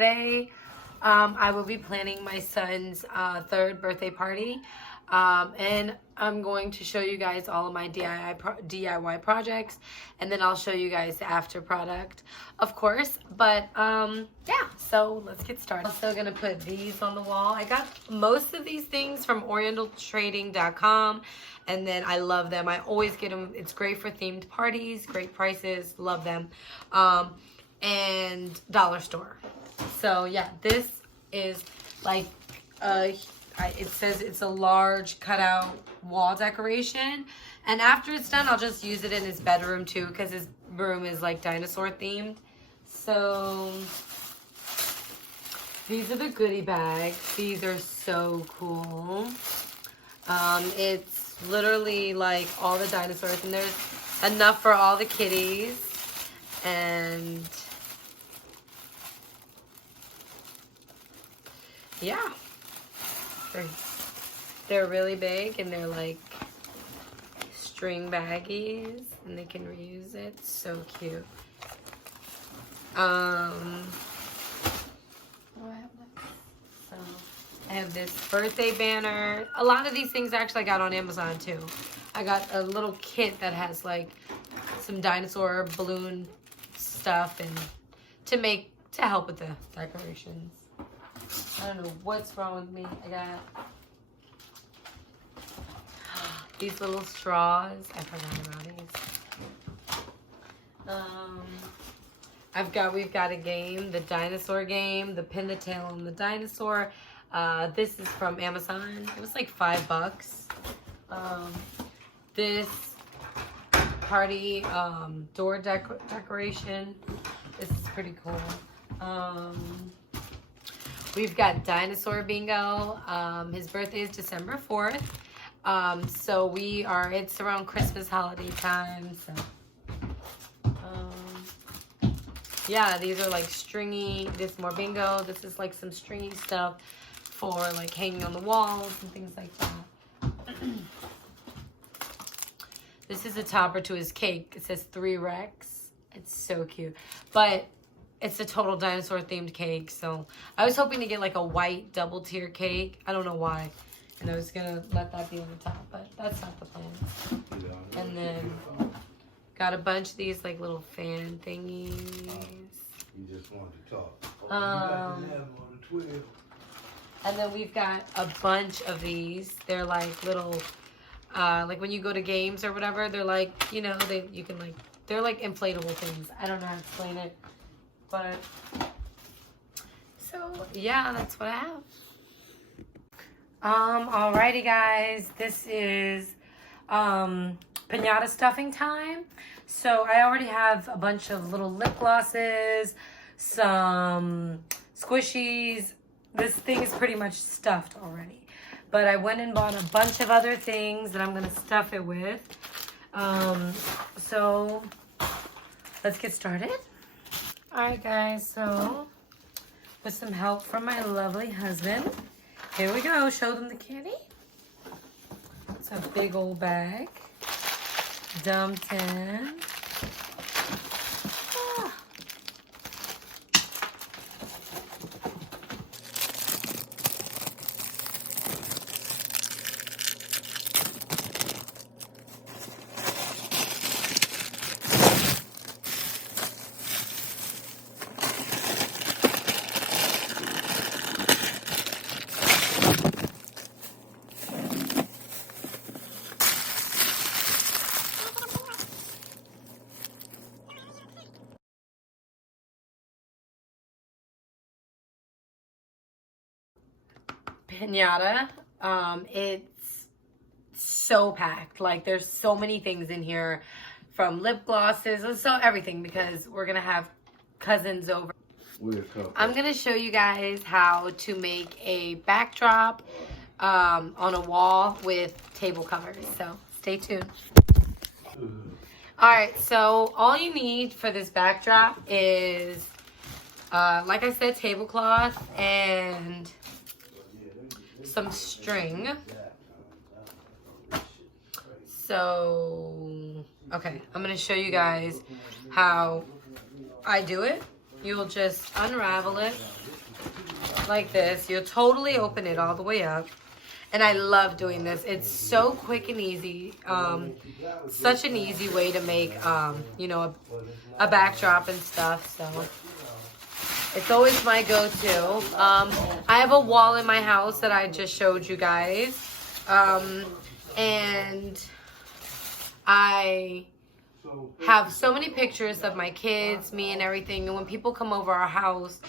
today I will be planning my son's third birthday party, and I'm going to show you guys all of my DIY projects, and then I'll show you guys the after product, of course. But yeah, so let's get started. I'm also gonna put these on the wall. I got most of these things from orientaltrading.com, and then I love them. I always get them. It's great for themed parties, great prices, love them. And dollar store. So yeah, this is like it says it's a large cutout wall decoration, and after it's done I'll just use it in his bedroom too, because his room is like dinosaur themed. So these are the goodie bags. These are so cool. It's literally like all the dinosaurs, and there's enough for all the kitties. And yeah, they're really big, and they're like string baggies, and they can reuse it. So cute. So I have this birthday banner. A lot of these things actually I got on Amazon too. I got a little kit that has like some dinosaur balloon stuff and to help with the decorations. I don't know what's wrong with me. I got these little straws. I forgot about these. We've got a game, the dinosaur game, the pin the tail on the dinosaur. This is from Amazon. It was like $5. This party door decoration. This is pretty cool. We've got dinosaur bingo. His birthday is December 4th. So it's around Christmas holiday time. So yeah, these are like stringy. This more bingo. This is like some stringy stuff for like hanging on the walls and things like that. This is a topper to his cake. It says 3 Rex. It's so cute. But it's a total dinosaur themed cake. So I was hoping to get like a white double tier cake. I don't know why. And I was gonna let that be on the top, but that's not the plan. And then got a bunch of these like little fan thingies. You just wanted to talk. And then we've got a bunch of these. They're like little, like when you go to games or whatever, they're like, you know, they're like inflatable things. I don't know how to explain it, but so yeah, that's what I have. Alrighty guys, this is piñata stuffing time. So I already have a bunch of little lip glosses, some squishies. This thing is pretty much stuffed already, but I went and bought a bunch of other things that I'm gonna stuff it with. So let's get started. Alright guys, so with some help from my lovely husband, here we go. Show them the candy. It's a big old bag. Dumped in. Ah. Piñata. It's so packed. Like there's so many things in here, from lip glosses, so everything, because we're gonna have cousins over. I'm gonna show you guys how to make a backdrop on a wall with table covers, so stay tuned. Alright, so all you need for this backdrop is like I said, tablecloth and some string. So, okay, I'm gonna show you guys how I do it. You'll just unravel it like this. You'll totally open it all the way up. And I love doing this. It's so quick and easy. Such an easy way to make, you know, a backdrop and stuff. So it's always my go-to. I have a wall in my house that I just showed you guys. And I have so many pictures of my kids, me and everything. And when people come over our house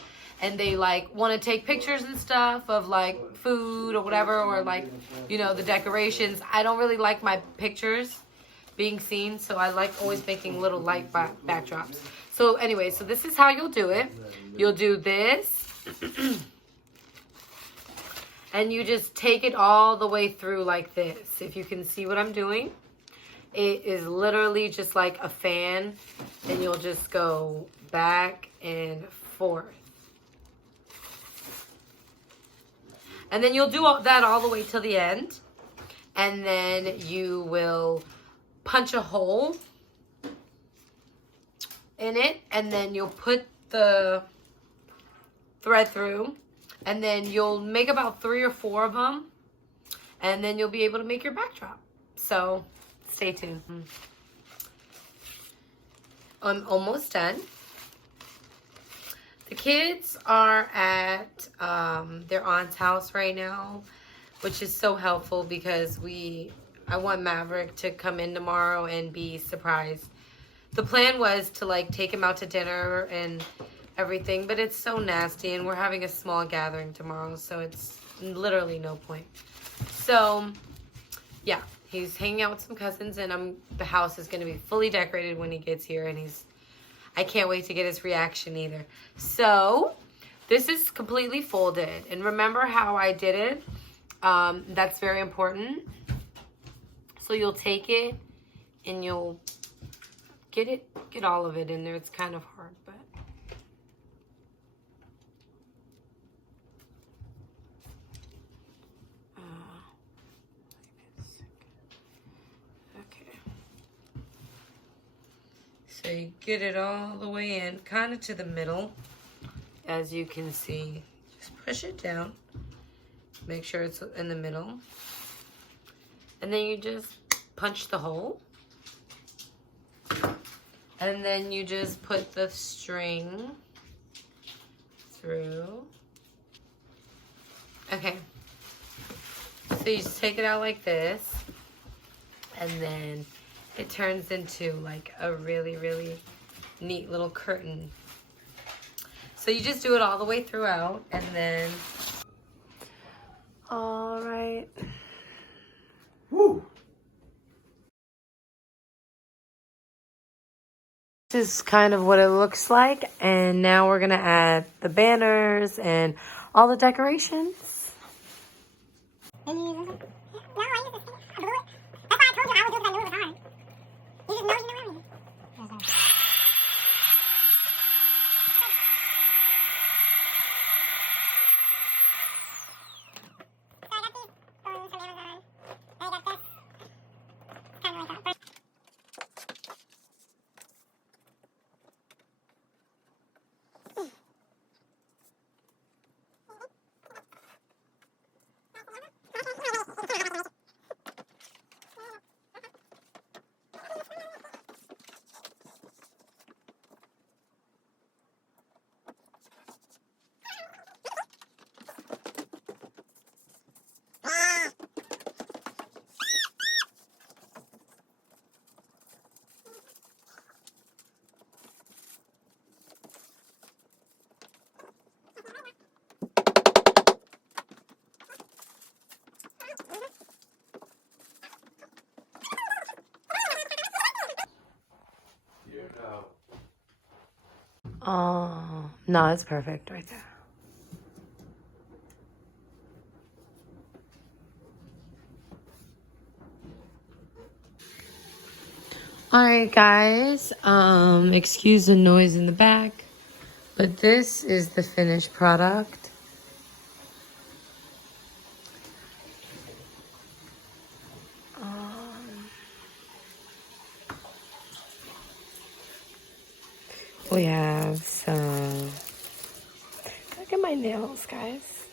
and they like want to take pictures and stuff of like food or whatever, or like, you know, the decorations, I don't really like my pictures being seen. So I like always making little light backdrops. So anyway, so this is how you'll do it. You'll do this. And you just take it all the way through like this. If you can see what I'm doing. It is literally just like a fan. And you'll just go back and forth. And then you'll do that all the way till the end. And then you will punch a hole in it. And then you'll put the thread through. And then you'll make about 3 or 4 of them. And then you'll be able to make your backdrop. So, stay tuned. I'm almost done. The kids are at their aunt's house right now, which is so helpful because I want Maverick to come in tomorrow and be surprised. The plan was to like take him out to dinner and everything, but it's so nasty and we're having a small gathering tomorrow, so it's literally no point. So yeah, he's hanging out with some cousins, and the house is going to be fully decorated when he gets here, and I can't wait to get his reaction either. So this is completely folded, and remember how I did it? That's very important. So you'll take it and you'll get all of it in there. It's kind of hard, but so you get it all the way in, kind of to the middle, as you can see. Just push it down. Make sure it's in the middle. And then you just punch the hole. And then you just put the string through. Okay. So you just take it out like this. And then it turns into like a really, really neat little curtain. So you just do it all the way throughout, and then... All right. Woo! This is kind of what it looks like, and now we're gonna add the banners and all the decorations. Oh, no, it's perfect right there. All right, guys, excuse the noise in the back, but this is the finished product. We have some, look at my nails, guys.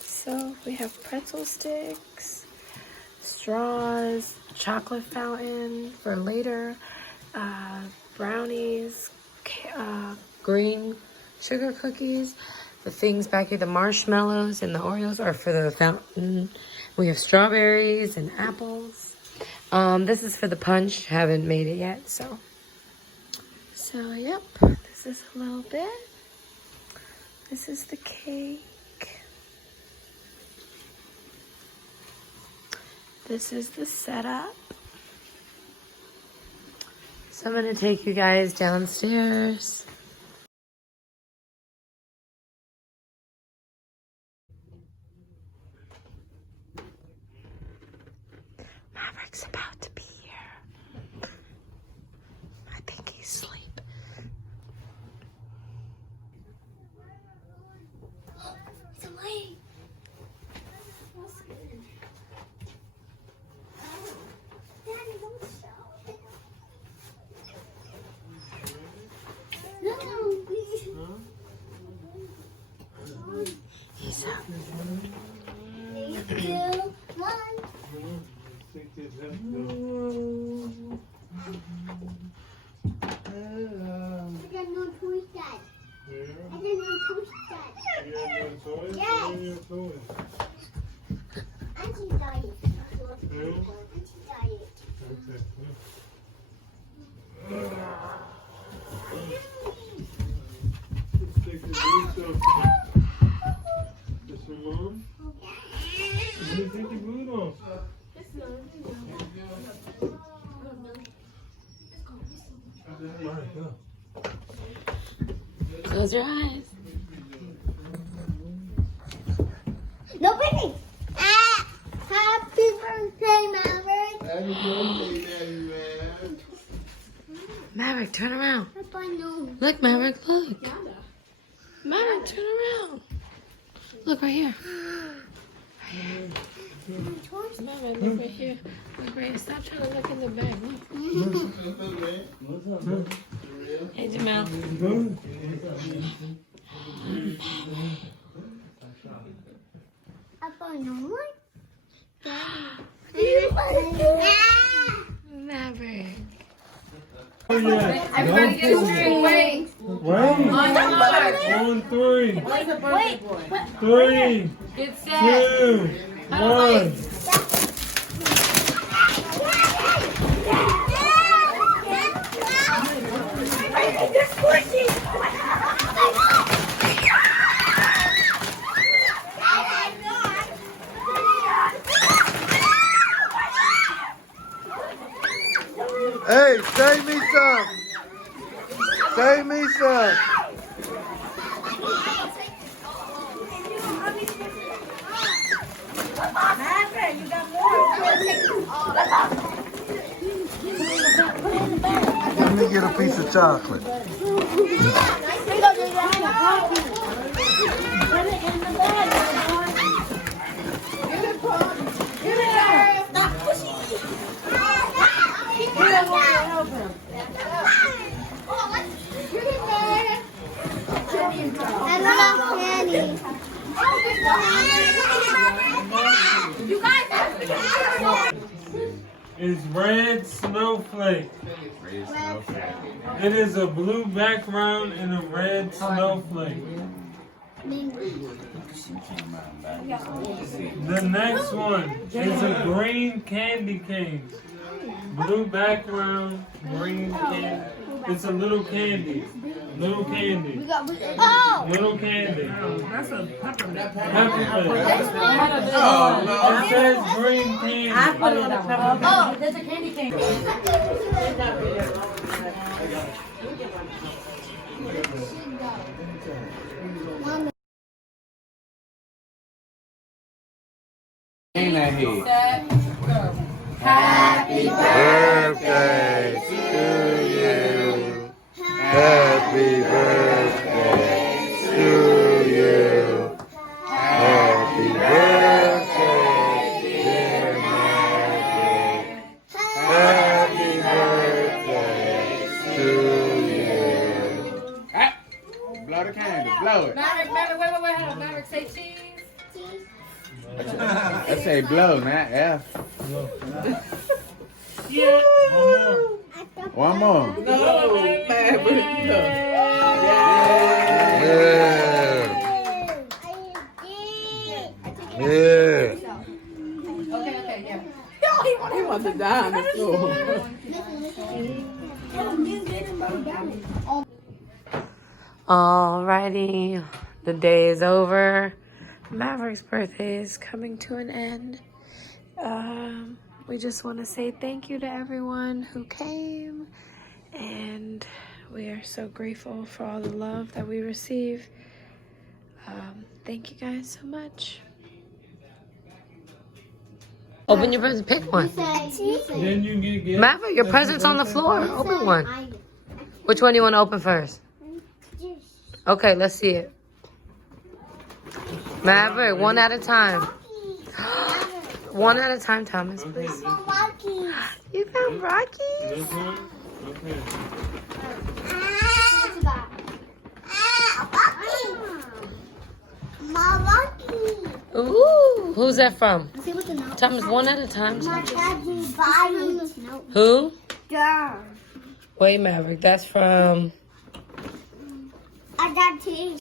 So we have pretzel sticks, straws, chocolate fountain for later, brownies, green sugar cookies. The things back here, the marshmallows and the Oreos are for the fountain. We have strawberries and apples. This is for the punch. Haven't made it yet, so yep. This is a little bit. This is the cake. This is the setup. So I'm gonna take you guys downstairs. Maverick's about to be here. I think he's asleep. It's awake. Daddy, don't shout. No, please. He's up. 3, 2, 1. I got no toys, Dad. I got no toys, Dad. Yes. Anti-diet. Anti-diet. Close your eyes. No picking. Happy birthday, Maverick. Happy birthday, Daddy, man. Maverick, turn around. Papa, no. Look, Maverick, look. Maverick, turn around. Look right here. Maverick, look right here. Look right here. Stop trying to look in the bag. Look. Hey, Jamal. Papa, no more. Maverick. Oh, yeah. Everybody get a string. Wait. Wait. On 3. Wait. 3, Get set. 2, 1. Hey, save me some. Save me some. Let me get a piece of chocolate. Is red snowflake. It is a blue background and a red snowflake. The next one is a green candy cane. Blue background, green candy. It's a little candy. Little candy. Oh! Little candy. That's a peppermint. Peppermint. It says green candy. Oh, there's a candy cane. Set, go. Happy Birthday to you. Happy birthday to you. Happy birthday, dear Maverick. Happy birthday to you. Blow the candle. I say blow, not F. Yeah. One more. No, Maverick. No. Yeah. Yeah. He wants to die on the floor. Alrighty, the day is over. Maverick's birthday is coming to an end. We just want to say thank you to everyone who came, and we are so grateful for all the love that we receive. Thank you guys so much. Open your present, pick one. Then you get Maverick, your present's on the floor. Open one. Which one do you want to open first? Okay, let's see it. Maverick, one at a time. One at a time, Thomas, please. You found Rocky? This one? Okay. Ooh, who's that from? Thomas, one at a time. Who? Wait, Maverick, that's from... I got two.